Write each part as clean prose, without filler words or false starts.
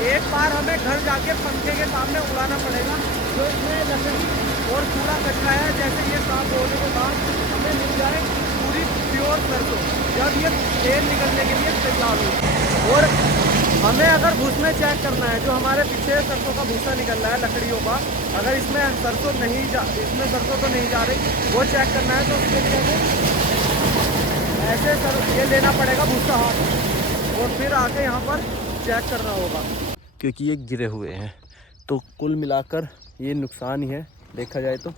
एक बार हमें घर जाके पंखे के सामने उड़ाना पड़ेगा, तो इसमें लकड़ी और कूड़ा कचरा है, जैसे ये साफ होने के बाद हमें मिल जाए पूरी प्योर सरसों, जब ये तेल निकलने के लिए तैयार हो। और हमें अगर भूस में चेक करना है, जो हमारे पीछे सरसों का भूसा निकल रहा है लकड़ियों का, अगर इसमें सरसों तो नहीं जा रही, वो चेक करना है, तो उसके लिए हमें ऐसे ये लेना पड़ेगा भूसा हाथ, और फिर आके यहाँ पर चेक करना होगा, क्योंकि ये गिरे हुए हैं। तो कुल मिलाकर ये नुकसान ही है देखा जाए तो।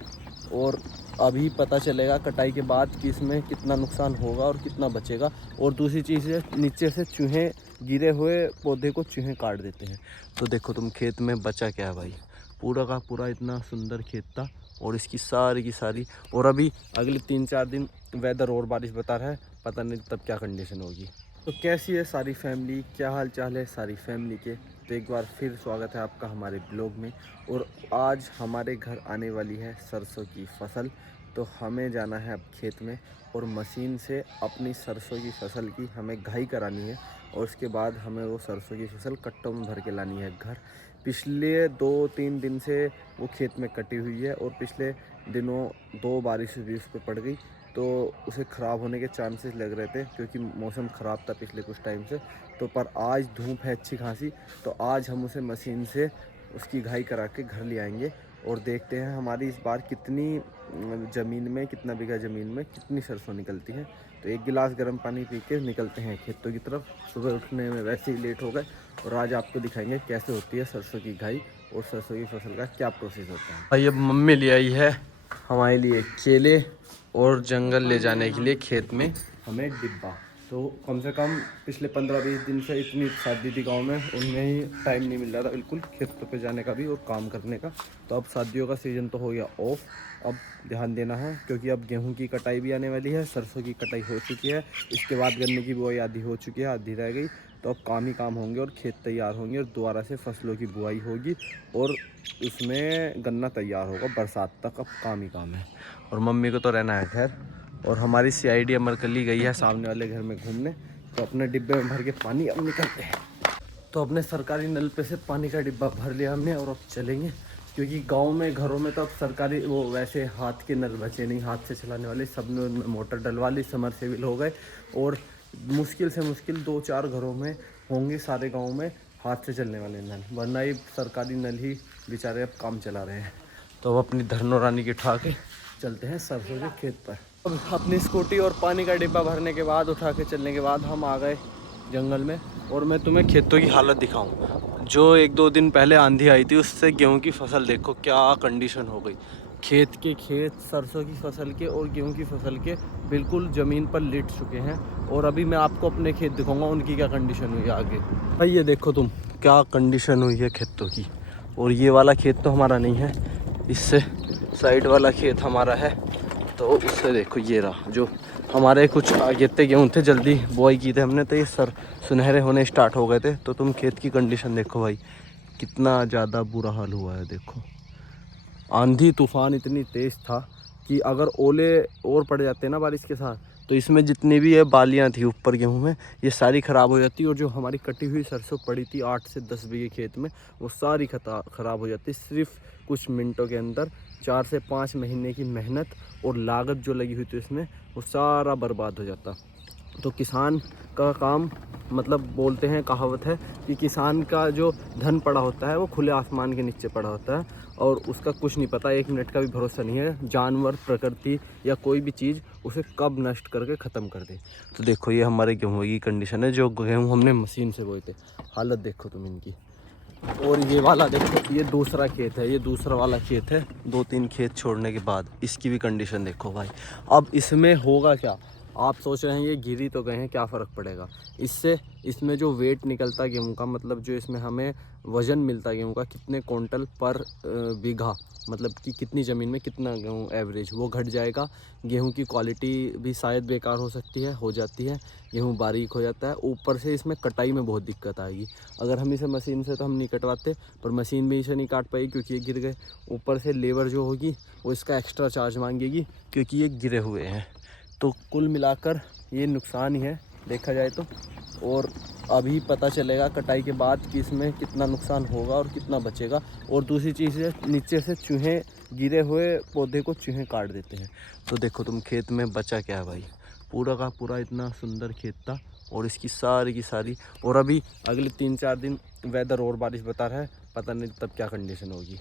और अभी पता चलेगा कटाई के बाद कि इसमें कितना नुकसान होगा और कितना बचेगा। और दूसरी चीज़ है, नीचे से चूहे, गिरे हुए पौधे को चूहे काट देते हैं। तो देखो तुम, खेत में बचा क्या है भाई, पूरा का पूरा इतना सुंदर खेत था, और इसकी सारी की सारी। और अभी अगले 3-4 दिन वेदर और बारिश बता रहा है, पता नहीं तब क्या कंडीशन होगी। तो कैसी है सारी फैमिली, क्या हाल चाल है सारी फैमिली के। तो एक बार फिर स्वागत है आपका हमारे ब्लॉग में। और आज हमारे घर आने वाली है सरसों की फसल, तो हमें जाना है अब खेत में, और मशीन से अपनी सरसों की फसल की हमें घाई करानी है, और उसके बाद हमें वो सरसों की फसल कट्टों में भर के लानी है घर। पिछले 2-3 दिन से वो खेत में कटी हुई है, और पिछले दिनों 2 बारिश भी उस पर पड़ गई, तो उसे ख़राब होने के चांसेस लग रहे थे, क्योंकि मौसम ख़राब था पिछले कुछ टाइम से। तो पर आज धूप है अच्छी खासी, तो आज हम उसे मशीन से उसकी घाई करा के घर ले आएंगे, और देखते हैं हमारी इस बार कितनी ज़मीन में, कितना बीघा ज़मीन में कितनी सरसों निकलती है। तो एक गिलास गर्म पानी पी के निकलते हैं खेतों की तरफ। सुबह उठने में वैसे ही लेट हो गए, और आज आपको दिखाएंगे कैसे होती है सरसों की घाई, और सरसों की फसल का क्या प्रोसेस होता है। भाई अब मम्मी ले आई है हमारे लिए केले, और जंगल ले जाने के लिए खेत में हमें डिब्बा। तो कम से कम पिछले 15-20 दिन से इतनी शादी थी गांव में, उनमें ही टाइम नहीं मिल रहा था बिल्कुल खेतों पे जाने का भी और काम करने का। तो अब शादियों का सीज़न तो हो गया ऑफ, अब ध्यान देना है, क्योंकि अब गेहूं की कटाई भी आने वाली है, सरसों की कटाई हो चुकी है, इसके बाद गन्ने की बुआई आधी हो चुकी है, आधी रह गई। तो अब काम ही काम होंगे, और खेत तैयार होंगे, और दोबारा से फसलों की बुआई होगी, और इसमें गन्ना तैयार होगा बरसात तक। अब काम ही काम है, और मम्मी को तो रहना है खैर। और हमारी CID अमरकली गई है सामने वाले घर में घूमने, तो अपने डिब्बे में भर के पानी अब निकलते हैं। तो अपने सरकारी नल पे से पानी का डिब्बा भर लिया हमने, और अब चलेंगे, क्योंकि गांव में घरों में तो अब सरकारी वो वैसे हाथ के नल बचे नहीं, हाथ से चलाने वाले, सब ने उनमें मोटर डलवा ली, समरसेबल हो गए, और मुश्किल से मुश्किल 2-4 घरों में होंगे सारे गाँव में हाथ से चलने वाले नल, वरना ये सरकारी नल ही बेचारे अब काम चला रहे हैं। तो अब अपनी धरनो रानी की उठा के चलते हैं सरसों के खेत पर। अब अपनी स्कूटी और पानी का डिब्बा भरने के बाद, उठा के चलने के बाद, हम आ गए जंगल में, और मैं तुम्हें खेतों की हालत दिखाऊं। जो 1-2 दिन पहले आंधी आई थी, उससे गेहूं की फसल देखो क्या कंडीशन हो गई। खेत के खेत सरसों की फसल के और गेहूं की फसल के बिल्कुल ज़मीन पर लिट चुके हैं। और अभी मैं आपको अपने खेत दिखाऊंगा उनकी क्या कंडीशन हुई है आगे। भाई ये देखो तुम, क्या कंडीशन हुई है खेतों की। और ये वाला खेत तो हमारा नहीं है, इससे साइड वाला खेत हमारा है। तो उससे देखो, ये रहा जो हमारे कुछ गेत्ते गेहूँ थे, जल्दी बुआई की थे हमने, तो ये सुनहरे होने स्टार्ट हो गए थे। तो तुम खेत की कंडीशन देखो भाई, कितना ज़्यादा बुरा हाल हुआ है। देखो आंधी तूफान इतनी तेज़ था कि अगर ओले और पड़ जाते ना बारिश के साथ, तो इसमें जितनी भी ये बालियाँ थी ऊपर गेहूं में, ये सारी ख़राब हो जाती। और जो हमारी कटी हुई सरसों पड़ी थी 8 से 10 बीघे खेत में, वो सारी ख़राब हो जाती सिर्फ कुछ मिनटों के अंदर। 4 से 5 महीने की मेहनत और लागत जो लगी हुई थी इसमें, वो सारा बर्बाद हो जाता। तो किसान का काम, मतलब बोलते हैं, कहावत है कि किसान का जो धन पड़ा होता है वो खुले आसमान के नीचे पड़ा होता है, और उसका कुछ नहीं पता, 1 मिनट का भी भरोसा नहीं है, जानवर, प्रकृति या कोई भी चीज़ उसे कब नष्ट करके ख़त्म कर दे। तो देखो ये हमारे गेहूँ की कंडीशन है, जो गेहूँ हमने मशीन से बोए थे। हालत देखो तुम इनकी। और ये वाला देखो, ये दूसरा खेत है, ये दूसरा वाला खेत है। 2-3 खेत छोड़ने के बाद इसकी भी कंडीशन देखो भाई। अब इसमें होगा क्या, आप सोच रहे हैं ये गिरी तो गए हैं, क्या फ़र्क पड़ेगा इससे। इसमें जो वेट निकलता गेहूं का, मतलब जो इसमें हमें वज़न मिलता गेहूं का, कितने क्विंटल पर बीघा, मतलब कि कितनी ज़मीन में कितना गेहूं एवरेज, वो घट जाएगा। गेहूं की क्वालिटी भी शायद बेकार हो सकती है, हो जाती है, गेहूं बारीक हो जाता है। ऊपर से इसमें कटाई में बहुत दिक्कत आएगी। अगर हम इसे मशीन से तो हम नहीं कटवाते, पर मशीन भी इसे नहीं काट पाएगी क्योंकि ये गिर गए। ऊपर से लेबर जो होगी वो इसका एक्स्ट्रा चार्ज मांगेगी, क्योंकि ये गिरे हुए हैं। तो कुल मिलाकर ये नुकसान ही है देखा जाए तो। और अभी पता चलेगा कटाई के बाद कि इसमें कितना नुकसान होगा और कितना बचेगा। और दूसरी चीज़ है, नीचे से चूहे, गिरे हुए पौधे को चूहे काट देते हैं। तो देखो तुम, खेत में बचा क्या है भाई, पूरा का पूरा इतना सुंदर खेत था और इसकी सारी की सारी। और अभी अगले 3-4 दिन वेदर और बारिश बता रहा है, पता नहीं तब क्या कंडीशन होगी।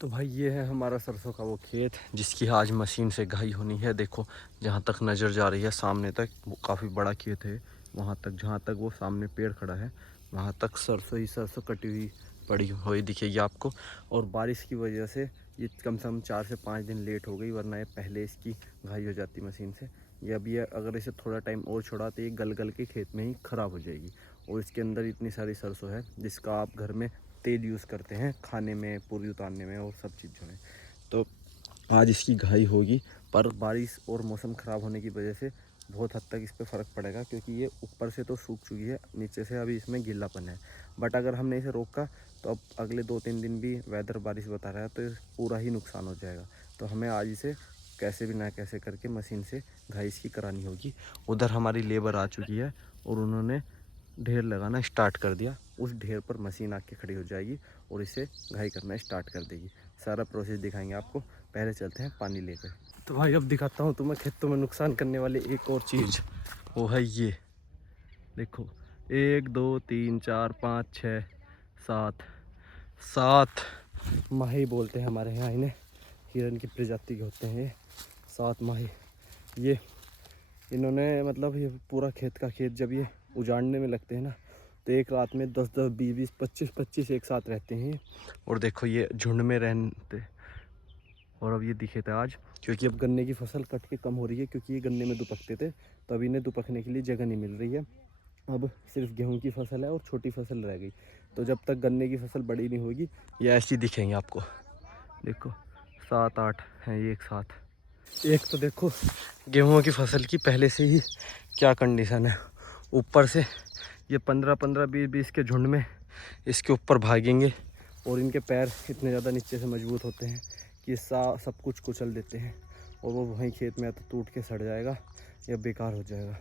तो भाई ये है हमारा सरसों का वो खेत जिसकी आज मशीन से घाई होनी है। देखो जहाँ तक नज़र जा रही है सामने तक, वो काफ़ी बड़ा खेत है। वहाँ तक, जहाँ तक वो सामने पेड़ खड़ा है, वहाँ तक सरसों ही सरसों कटी हुई पड़ी हुई दिखेगी आपको। और बारिश की वजह से ये कम से कम 4 से 5 दिन लेट हो गई, वरना ये पहले इसकी घाई हो जाती मशीन से। ये अभी अगर इसे थोड़ा टाइम और छोड़ा तो ये गल गल के खेत में ही ख़राब हो जाएगी। और इसके अंदर इतनी सारी सरसों है जिसका आप घर में तेल यूज़ करते हैं, खाने में, पूरी उतारने में और सब चीज़ों में। तो आज इसकी घाई होगी, पर बारिश और मौसम ख़राब होने की वजह से बहुत हद तक इस पर फ़र्क पड़ेगा, क्योंकि ये ऊपर से तो सूख चुकी है, नीचे से अभी इसमें गीलापन है। बट अगर हमने इसे रोका तो अब अगले 2-3 दिन भी वेदर बारिश बता रहा है, तो पूरा ही नुकसान हो जाएगा। तो हमें आज इसे कैसे भी ना कैसे करके मशीन से घाई इसकी करानी होगी। उधर हमारी लेबर आ चुकी है और उन्होंने ढेर लगाना स्टार्ट कर दिया। उस ढेर पर मशीन आके खड़ी हो जाएगी और इसे घाई करना स्टार्ट कर देगी। सारा प्रोसेस दिखाएंगे आपको। पहले चलते हैं पानी लेकर। तो भाई अब दिखाता हूँ तुम्हें खेतों में नुकसान करने वाली एक और चीज़, वो है ये देखो। 1 2 3 4 5 6 7 माही बोलते हैं हमारे यहाँ इन्हें, हिरन की प्रजाति के होते हैं ये 7 माही। ये इन्होंने मतलब ये पूरा खेत का खेत जब ये उजाड़ने में लगते हैं ना, तो एक रात में 10-10 20-20 25-25 एक साथ रहते हैं। और देखो ये झुंड में रहते। और अब ये दिखे थे आज, क्योंकि अब गन्ने की फसल कट के कम हो रही है, क्योंकि ये गन्ने में दुपकते थे, तो अब इन्हें दुपकने के लिए जगह नहीं मिल रही है। अब सिर्फ गेहूं की फसल है और छोटी फसल रह गई। तो जब तक गन्ने की फसल बड़ी नहीं होगी ये ऐसी दिखेंगे आपको। देखो 7-8 हैं ये एक साथ। एक तो देखो गेहूं की फसल की पहले से ही क्या कंडीशन है, ऊपर से ये 15-15 20-20 के झुंड में इसके ऊपर भागेंगे और इनके पैर इतने ज़्यादा नीचे से मजबूत होते हैं कि सब कुछ कुचल देते हैं और वो वहीं खेत में या तो टूट के सड़ जाएगा या बेकार हो जाएगा।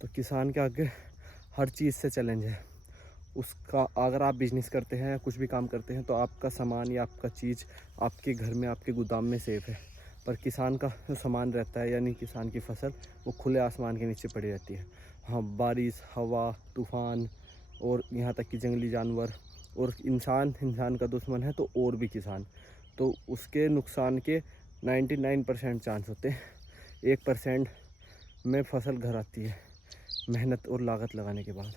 तो किसान के आगे हर चीज़ से चैलेंज है उसका। अगर आप बिजनेस करते हैं या कुछ भी काम करते हैं तो आपका सामान या आपका चीज़ आपके घर में, आपके गोदाम में सेफ है। पर किसान का जो सामान रहता है, यानी किसान की फसल, वो खुले आसमान के नीचे पड़ी रहती है। हाँ, बारिश, हवा, तूफ़ान और यहाँ तक कि जंगली जानवर और इंसान का दुश्मन है तो और भी किसान। तो उसके नुकसान के 99% चांस होते हैं। 1% में फसल घर आती है मेहनत और लागत लगाने के बाद।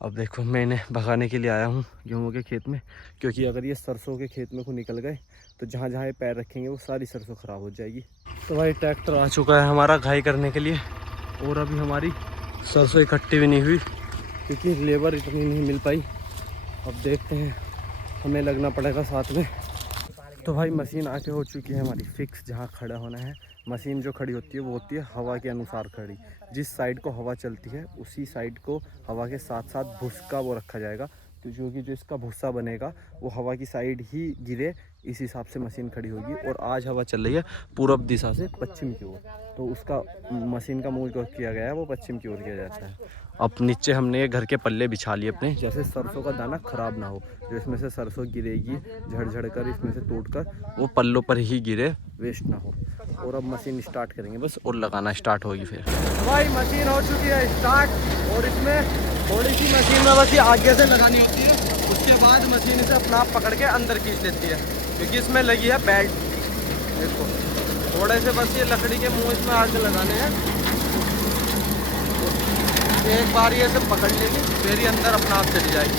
अब देखो मैं इन्हें भगाने के लिए आया हूँ गेहूँ के खेत में, क्योंकि अगर ये सरसों के खेत में को निकल गए तो जहाँ जहाँ ये पैर रखेंगे वो सारी सरसों ख़राब हो जाएगी। तो भाई ट्रैक्टर आ चुका है हमारा घाई करने के लिए, और अभी हमारी सरसों इकट्ठी भी नहीं हुई क्योंकि लेबर इतनी नहीं मिल पाई। अब देखते हैं, हमें लगना पड़ेगा साथ में। तो भाई मशीन आके हो चुकी है हमारी फिक्स, जहाँ खड़ा होना है। मशीन जो खड़ी होती है वो होती है हवा के अनुसार खड़ी। जिस साइड को हवा चलती है उसी साइड को हवा के साथ साथ भुस्सा वो रखा जाएगा, तो क्योंकि जो इसका भुस्सा बनेगा वो हवा की साइड ही गिरे, इस हिसाब से मशीन खड़ी होगी। और आज हवा चल रही है पूरब दिशा से पश्चिम की ओर, तो उसका मशीन का मुँह जो किया गया है वो पश्चिम की ओर किया जाता है। अब नीचे हमने घर के पल्ले बिछा लिए अपने, जैसे सरसों का दाना ख़राब ना हो। जो इसमें से सरसों गिरेगी झड़ कर, इसमें से टूट कर वो पल्लों पर ही गिरे, वेस्ट ना हो। और अब मशीन स्टार्ट करेंगे बस, और लगाना स्टार्ट होगी फिर। भाई मशीन हो चुकी है स्टार्ट, और इसमें थोड़ी सी मशीन में बस ये आगे से लगानी होती है, उसके बाद मशीन इसे अपना आप पकड़ के अंदर खींच लेती है, क्योंकि इसमें लगी है बेल्ट। देखो थोड़े से बस ये लकड़ी के मुँह इसमें आगे लगाने हैं, एक बार ये सब पकड़ लेगी फिर ये अंदर अपना आप चली जाएगी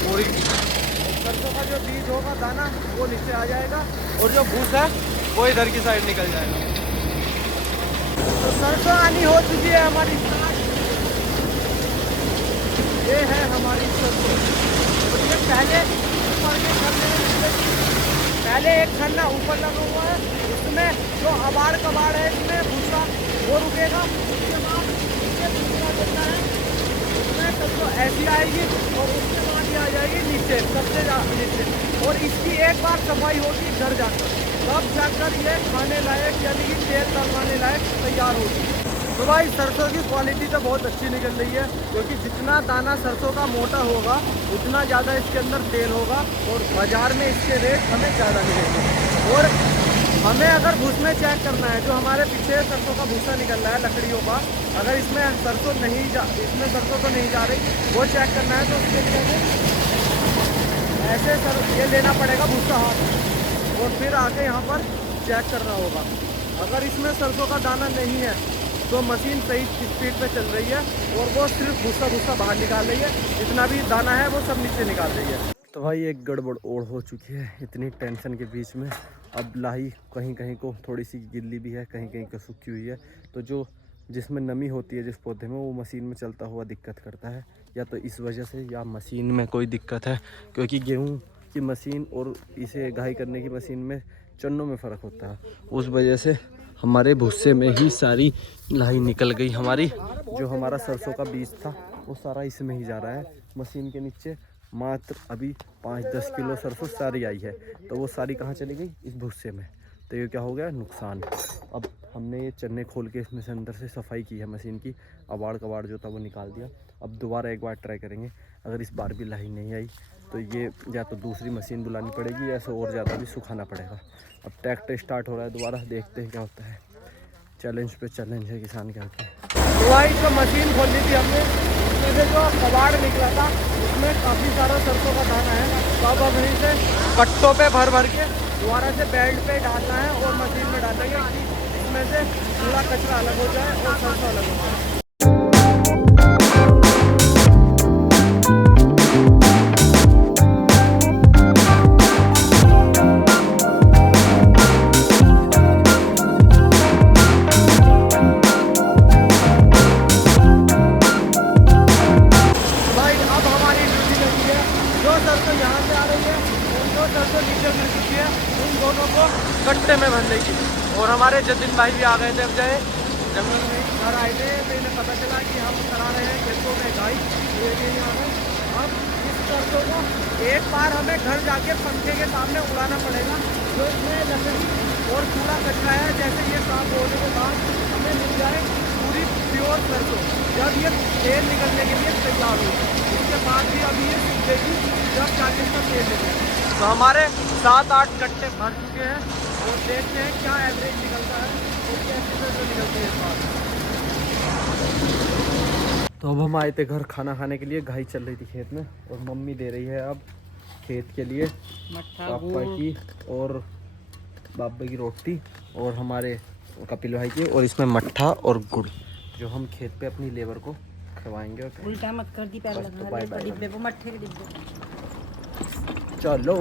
पूरी। सरसों का जो बीज होगा दाना वो नीचे आ जाएगा और जो भूसा है वो इधर की साइड निकल जाएगा। तो सरसों आनी हो चुकी है हमारी स्टार्ट। ये है हमारी सरसों। तो ये पहले ऊपर के पहले एक खन्ना ऊपर लगा हुआ है, उसमें जो अबाड़ कबाड़ है इसमें भूसा वो रुकेगा। उसके बाद ये दूसरा देता है उसमें सरसों ऐसी आएगी और उसके बाद ये आ जाएगी नीचे, सबसे नीचे। और इसकी एक बार सफाई होगी घर जाकर, तब जाकर ये खाने लायक यानी कि तेल डलवाने लायक तैयार होगी। तो भाई सरसों की क्वालिटी तो बहुत अच्छी निकल रही है, क्योंकि जितना दाना सरसों का मोटा होगा उतना ज़्यादा इसके अंदर तेल होगा और बाज़ार में इसके रेट हमें ज़्यादा मिलेंगे। और हमें अगर भूस में चेक करना है, जो हमारे पीछे सरसों का भूसा निकल रहा है लकड़ियों का, अगर इसमें सरसों तो नहीं जा रही, वो चेक करना है तो उसके लिए हमें ऐसे ये लेना पड़ेगा भूसा हाथ, और फिर आके यहाँ पर चेक करना होगा। अगर इसमें सरसों का दाना नहीं है तो मशीन सही स्पीड पे चल रही है और वो सिर्फ भूसा बाहर निकाल रही है, जितना भी दाना है वो सब नीचे निकाल रही है। तो भाई एक गड़बड़ और हो चुकी है इतनी टेंशन के बीच में। अब लाही कहीं कहीं को थोड़ी सी गिल्ली भी है, कहीं कहीं को सूखी हुई है, तो जो जिसमें नमी होती है जिस पौधे में, वो मशीन में चलता हुआ दिक्कत करता है, या तो इस वजह से या मशीन में कोई दिक्कत है, क्योंकि गेहूँ की मशीन और इसे घाई करने की मशीन में चन्नों में फ़र्क होता है। उस वजह से हमारे भुस्से में ही सारी लाही निकल गई हमारी। जो हमारा सरसों का बीज था वो सारा इसमें ही जा रहा है मशीन के नीचे। मात्र अभी 5-10 किलो सरसों सारी आई है, तो वो सारी कहाँ चली गई? इस भुस्से में। तो ये क्या हो गया? नुकसान। अब हमने ये चन्ने खोल के इसमें से अंदर से सफाई की है मशीन की, अबाड़ कबाड़ जो था वो निकाल दिया। अब दोबारा एक बार ट्राई करेंगे, अगर इस बार भी लाही नहीं आई तो ये या तो दूसरी मशीन बुलानी पड़ेगी या और ज़्यादा भी सुखाना पड़ेगा। अब ट्रैक्टर स्टार्ट हो रहा है दोबारा, देखते हैं क्या होता है। चैलेंज पे चैलेंज है किसान के आगे। तो भाई जो मशीन खोली थी हमने, उसमें से जो कबाड़ निकला था उसमें काफ़ी सारा सरसों का दाना है। तो अब वहीं से कट्टों पे भर भर के दोबारा से बेल्ट पे डालना है और मशीन में डालेंगे कि इसमें से पूरा कचरा अलग हो जाए और सरसों अलग हो जाए। कट्टे में भरने की। और हमारे जतिन भाई भी आ गए थे, अब जाए जंगल में घर आए थे, तो इन्हें पता चला कि हम करा रहे हैं खेतों में गाय, ये आ गए। अब इस सरसों को एक बार हमें घर जाके पंखे के सामने उड़ाना पड़ेगा, जो इसमें लकड़ी और कूड़ा कचरा है, जैसे ये साफ होने के बाद हमें मिल जाए पूरी प्योर सरसों। जब ये तेल निकलने के लिए तैयार हो, इसके बाद भी अभी ये सूखेगी, जब जाके इसका तेल निकलेगा। तो हमारे 7-8 कट्टे भर चुके हैं और देखते हैं क्या एवरेज निकलता है और कैसे सरसों निकलती है इस बार। तो अब हम आए थे घर खाना खाने के लिए। घाई चल रही थी खेत में और मम्मी दे रही है अब खेत के लिए पापा की और बाबा की रोटी और हमारे कपिल भाई की, और इसमें मट्ठा और गुड़ जो हम खेत पे अपनी लेबर को खवाएंगे। उल्टा मत कर दी, पैर लगा डिब्बे पे मट्ठे के डिब्बे। चलो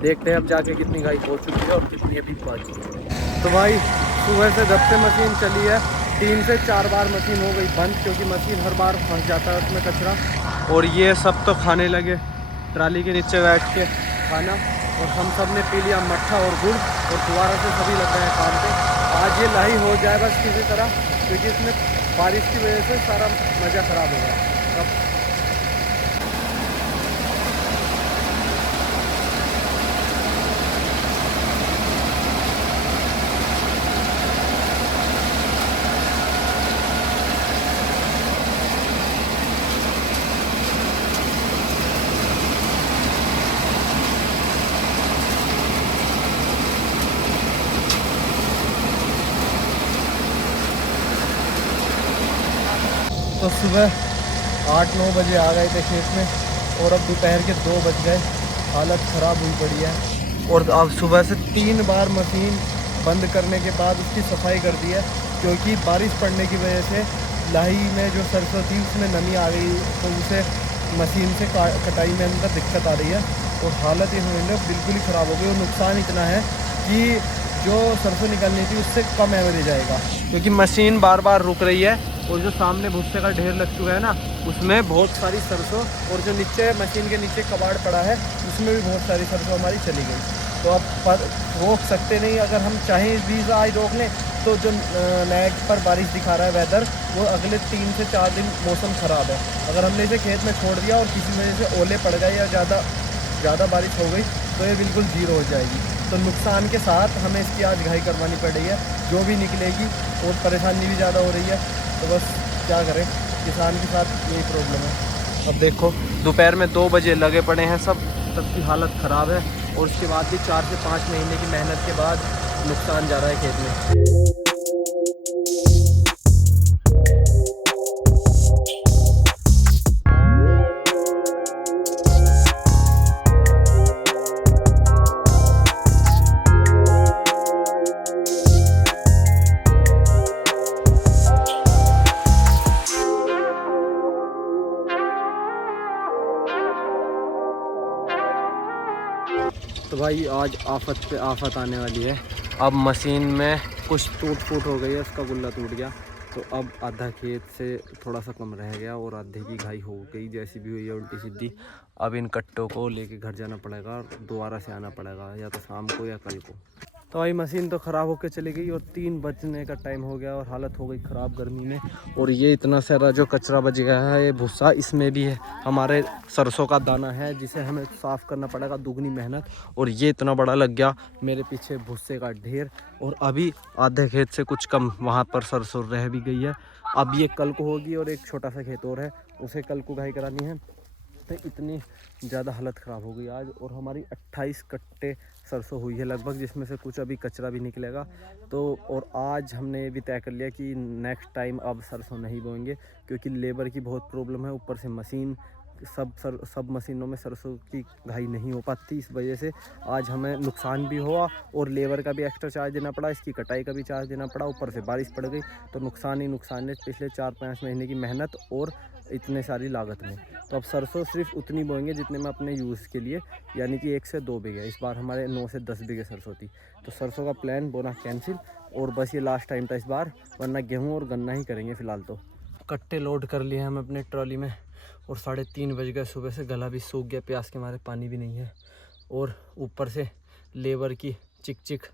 देखते हैं अब जाके कितनी घाई हो चुकी है और कितनी अभी बाकी है। तो भाई सुबह से जब से मशीन चली है 3 से 4 बार मशीन हो गई बंद, क्योंकि मशीन हर बार फंस जाता है उसमें कचरा। और ये सब तो खाने लगे ट्राली के नीचे बैठ के खाना, और हम सब ने पी लिया मट्ठा और गुड़, और दोबारा से सभी लग गए हैं काम पे। आज ये लाही हो जाए बस किसी तरह, क्योंकि इसमें बारिश की वजह से सारा मज़ा ख़राब हो गया। तो सुबह 8-9 बजे आ गए थे खेत में, और अब दोपहर के 2 बज गए। हालत ख़राब हुई पड़ी है, और अब सुबह से 3 बार मशीन बंद करने के बाद उसकी सफाई कर दी है, क्योंकि बारिश पड़ने की वजह से लाही में जो सरसों थी उसमें नमी आ गई, तो उसे मशीन से कटाई में अंदर दिक्कत आ रही है, और हालत ये बिल्कुल ही ख़राब हो गई। और नुकसान इतना है कि जो सरसों निकलनी थी उससे कम एवरेज आएगा, क्योंकि मशीन बार बार रुक रही है, और जो सामने भुस्से का ढेर लग चुका है ना, उसमें बहुत सारी सरसों, और जो नीचे मशीन के नीचे कबाड़ पड़ा है उसमें भी बहुत सारी सरसों हमारी चली गई। तो अब रोक सकते नहीं, अगर हम चाहें भी आज रोक लें तो जो नैग पर बारिश दिखा रहा है वेदर, वो अगले 3 से 4 दिन मौसम ख़राब है। अगर हमने इसे खेत में छोड़ दिया और किसी वजह से ओले पड़ गए या ज़्यादा बारिश हो गई तो ये बिल्कुल जीरो हो जाएगी। तो नुकसान के साथ हमें इसकी आज घाई करवानी पड़ रही है, जो भी निकलेगी। और परेशानी भी ज़्यादा हो रही है, तो बस क्या करें, किसान के साथ यही प्रॉब्लम है। अब देखो दोपहर में 2 बजे लगे पड़े हैं, सबकी हालत ख़राब है। और उसके बाद भी 4 से 5 महीने की मेहनत के बाद नुकसान जा रहा है खेत में। तो भाई आज आफत पे आफत आने वाली है। अब मशीन में कुछ टूट फूट हो गई है, उसका गुल्ला टूट गया। तो अब आधा खेत से थोड़ा सा कम रह गया और आधे की घाई हो गई, जैसी भी हुई है उल्टी सीधी। अब इन कट्टों को लेके घर जाना पड़ेगा, दोबारा से आना पड़ेगा, या तो शाम को या कल को। तो भाई मशीन तो ख़राब होकर चली गई और 3 बजने का टाइम हो गया और हालत हो गई ख़राब गर्मी में। और ये इतना सारा जो कचरा बच गया है, ये भूसा, इसमें भी है हमारे सरसों का दाना है, जिसे हमें साफ़ करना पड़ेगा, दुगनी मेहनत। और ये इतना बड़ा लग गया मेरे पीछे भूसे का ढेर। और अभी आधे खेत से कुछ कम वहाँ पर सरसों रह भी गई है। अब ये कल को होगी और एक छोटा सा खेत और है, उसे कल को घाई करानी है। तो इतनी ज़्यादा हालत ख़राब हो गई आज। और हमारी 28 कट्टे सरसों हुई है लगभग, जिसमें से कुछ अभी कचरा भी निकलेगा। तो और आज हमने ये भी तय कर लिया कि नेक्स्ट टाइम अब सरसों नहीं बोएंगे, क्योंकि लेबर की बहुत प्रॉब्लम है। ऊपर से मशीन सब मशीनों में सरसों की घाई नहीं हो पाती, इस वजह से आज हमें नुकसान भी हुआ और लेबर का भी एक्स्ट्रा चार्ज देना पड़ा, इसकी कटाई का भी चार्ज देना पड़ा। ऊपर से बारिश पड़ गई, तो नुकसान ही नुकसान है पिछले 4-5 महीने की मेहनत और इतने सारी लागत में। तो अब सरसों सिर्फ उतनी बोएंगे जितने में अपने यूज़ के लिए, यानी कि 1 से 2 बीघे। इस बार हमारे 9 से 10 बीघे सरसों थी, तो सरसों का प्लान बोना कैंसिल। और बस ये लास्ट टाइम था इस बार, वरना गेहूँ और गन्ना ही करेंगे फ़िलहाल। तो कट्टे लोड कर लिए हम अपने ट्रॉली में और 3:30 बज गए सुबह से, गला भी सूख गया, प्यास के मारे पानी भी नहीं है। और ऊपर से लेबर की चिक चिक।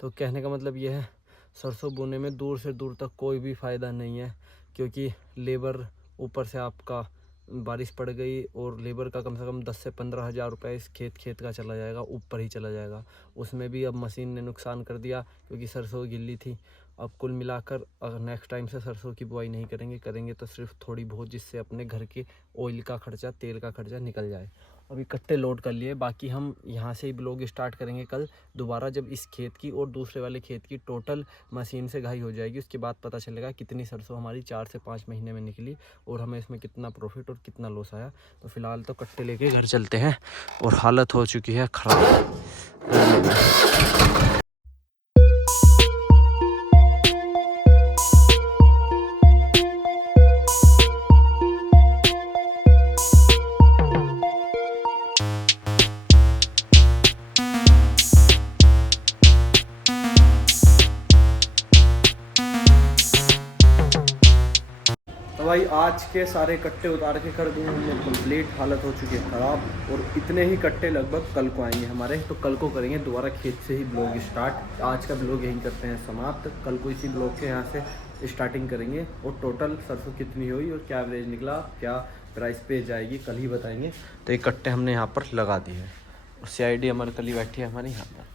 तो कहने का मतलब ये है, सरसों बोने में दूर से दूर तक कोई भी फ़ायदा नहीं है, क्योंकि लेबर ऊपर से आपका बारिश पड़ गई और लेबर का कम से कम 10 से 15 हज़ार रुपये इस खेत का चला जाएगा, ऊपर ही चला जाएगा। उसमें भी अब मशीन ने नुकसान कर दिया, क्योंकि सरसों गिल्ली थी। अब कुल मिलाकर अगर नेक्स्ट टाइम से सरसों की बुआई नहीं करेंगे तो सिर्फ थोड़ी बहुत, जिससे अपने घर के ऑयल का खर्चा, तेल का खर्चा निकल जाए। अभी कट्टे लोड कर लिए, बाकी हम यहाँ से ही ब्लॉग स्टार्ट करेंगे कल दोबारा, जब इस खेत की और दूसरे वाले खेत की टोटल मशीन से घाई हो जाएगी। उसके बाद पता चलेगा कितनी सरसों हमारी 4 से 5 महीने में निकली और हमें इसमें कितना प्रॉफिट और कितना लॉस आया। तो फिलहाल तो कट्टे लेके घर चलते हैं, और हालत हो चुकी है ख़राब। तो भाई आज के सारे कट्टे उतार के कर दूँ हमने कंप्लीट, हालत हो चुकी है ख़राब। और इतने ही कट्टे लगभग कल को आएंगे हमारे, तो कल को करेंगे दोबारा खेत से ही ब्लॉग स्टार्ट। आज का ब्लॉग यहीं करते हैं समाप्त, कल को इसी ब्लॉग के यहाँ से स्टार्टिंग करेंगे। और टोटल सरसों कितनी हुई और क्या एवरेज निकला, क्या प्राइस पे जाएगी, कल ही बताएंगे। तो ये कट्टे हमने यहाँ पर लगा दिए हैं और CID अमर कली बैठी है हमारे यहाँ पर।